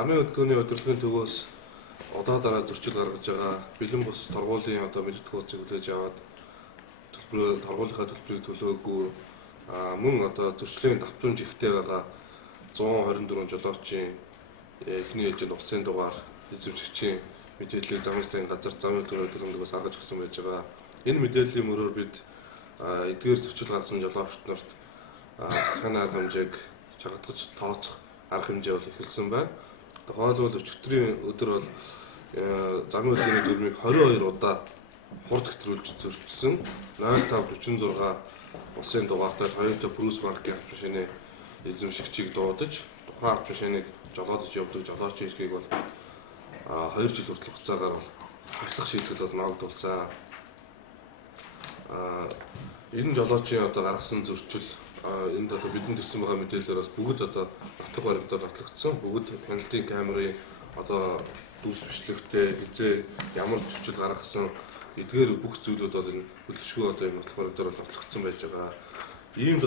замын өдгөөний удирдлагын төвөөс удаа дараа зөрчил гаргаж байгаа бэлэн бус торгуулийн мэдээлэл хуудсыг хүлээж аваад торгуулийнхаа төлбөрийг төлөөгүй мөн зөрчлийн давтамж ихтэй байгаа 124 жолоочийн эхний ээлжинд улсын дугаар эзэмшигчийн мэдээллийг замын засгийн газар замын өдгөөний гаргаж өгсөн байж байгаа. Энэ мэдээллийн мөрөөр бид эдгээр зөрчил гаргасан жолоочд нарт захын арга хэмжээг чагтгаж тооцох арга хэмжээ бол эхэлсэн байна. Тухайлбал өчигдрийн өдөр бол замын өдгөөний дүрмийг 22 удаа хурд хэтрүүлж зөрчилсөн 0546 улсын дугаартай Toyota Prius маркийн автомашины эзэмшигчийг дуудаж тухайн автомашиныг жолоодож явдаг жолоочийн эрхийг бол 2 жил хүртэл хугацаагаар хасах шийтгэл бол ногдуулсан. Энэ жолоочийн гаргасан зөрчил энд бидэнд ирсэн байгаа мэдээлэлээр бол бүгд нотлох баримтаар нотлогдсон. Бүгд хяналтын камерын дүрс бичлэгтэй хизээ ямар зөрчил гаргасан эдгээр бүх зүйлүүд энэ хөдөлшгүй энэ нотлох баримтаар нотлогдсон байж байгаа. Иймд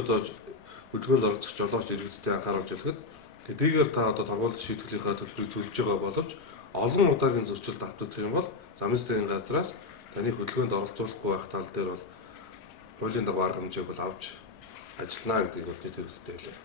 хөдөлгөөнд оролцох жолооч иргэдтэй анхааруулж хэлэхэд хэдийгээр та торгууль шийтгэлийнхаа төлбөрийг төлж байгаа боловч олон удаагийн зөрчилд автагдах юм бол замын засгийн газраас таны хөдөлгөөнд оролцуулахгүй байх тал дээр бол хуулийн дагуу арга хэмжээг авч ажиллана гэдгийг нийт хэрэгцээтэй хэлээ.